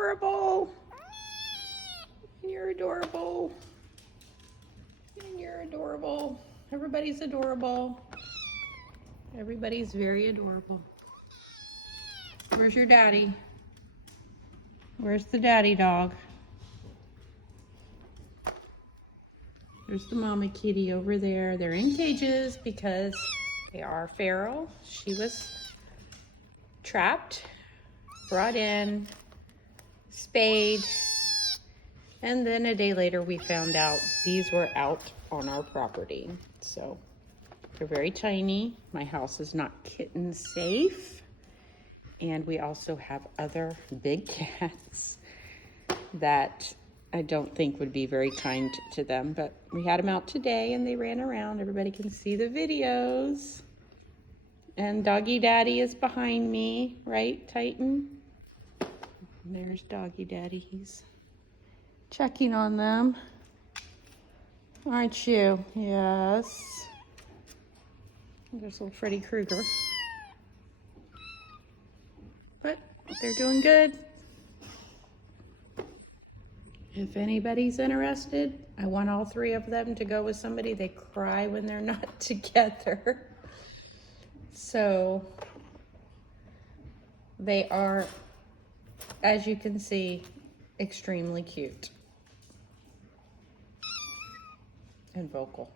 adorable. And you're adorable. And you're adorable. Everybody's adorable. Everybody's very adorable. Where's your daddy? Where's the daddy dog? There's the mama kitty over there. They're in cages because they are feral. She was trapped, brought in, spayed, and then a day later we found out these were out on our property. So they're very tiny. My house is not kitten safe. And we also have other big cats that I don't think would be very kind to them, but we had them out today and they ran around. Everybody can see the videos. And Doggy Daddy is behind me, right, Titan? And there's Doggy Daddy. He's checking on them. Aren't you? Yes. There's little Freddy Krueger. But they're doing good. If anybody's interested, I want all three of them to go with somebody. They cry when they're not together. So they are, as you can see, extremely cute and vocal.